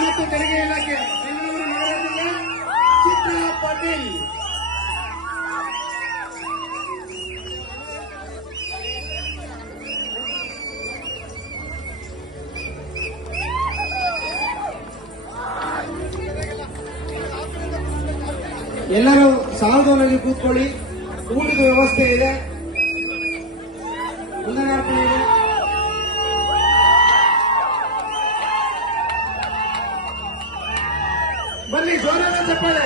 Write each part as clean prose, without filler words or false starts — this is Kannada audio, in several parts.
ಮತ್ತು ತೆರಿಗೆ ಇಲಾಖೆ ಬೆಂಗಳೂರು ನಗರ ಜಿಲ್ಲೆ ಚಿತ್ರಾ ಪಾಟೀಲ್. ಎಲ್ಲರೂ ಸಾಲುಗಳಲ್ಲಿ ಕೂತ್ಕೊಳ್ಳಿ. ಊಟದ ವ್ಯವಸ್ಥೆ ಇದೆ, ಉನ್ನತಾರ್ಪಣೆ ಇದೆ. ಬನ್ನಿ, ಜೋರಾದ ಚಪ್ಪಾಳೆ.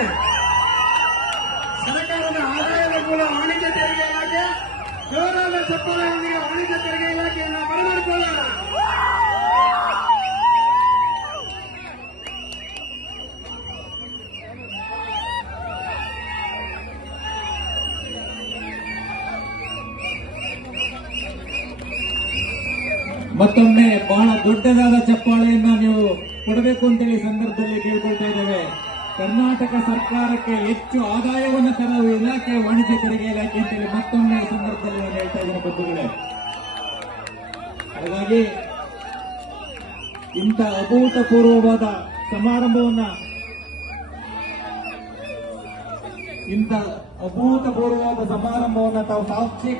ಸರ್ಕಾರದ ಆದಾಯದ ಮೂಲ ವಾಣಿಜ್ಯ ತೆರಿಗೆ ಇಲಾಖೆ ಜೋರಾದ ಚಪ್ಪಾಳೆಯೊಂದಿಗೆ ವಾಣಿಜ್ಯ ತೆರಿಗೆ ಇಲಾಖೆಯನ್ನು ಬರಮಾಡಿಕೊಳ್ಳೋಣ. ಮತ್ತೊಮ್ಮೆ ಬಹಳ ದೊಡ್ಡದಾದ ಚಪ್ಪಾಳೆಯನ್ನ ನೀವು ಕೊಡಬೇಕು ಅಂತೇಳಿ ಸಂದರ್ಭದಲ್ಲಿ ಕೇಳ್ಕೊಳ್ತಾ ಇದ್ದೇವೆ. ಕರ್ನಾಟಕ ಸರ್ಕಾರಕ್ಕೆ ಹೆಚ್ಚು ಆದಾಯವನ್ನು ತರುವ ಇಲಾಖೆ ವಾಣಿಜ್ಯ ತೆರಿಗೆ ಇಲಾಖೆ ಅಂತೇಳಿ ಮತ್ತೊಮ್ಮೆ ಈ ಸಂದರ್ಭದಲ್ಲಿ ನಾನು ಹೇಳ್ತಾ ಇದ್ದೇನೆ ಬಂಧುಗಳೇ. ಹಾಗಾಗಿ ಇಂಥ ಅಭೂತಪೂರ್ವವಾದ ಸಮಾರಂಭವನ್ನ ತಾವು ಸಾಕ್ಷಿ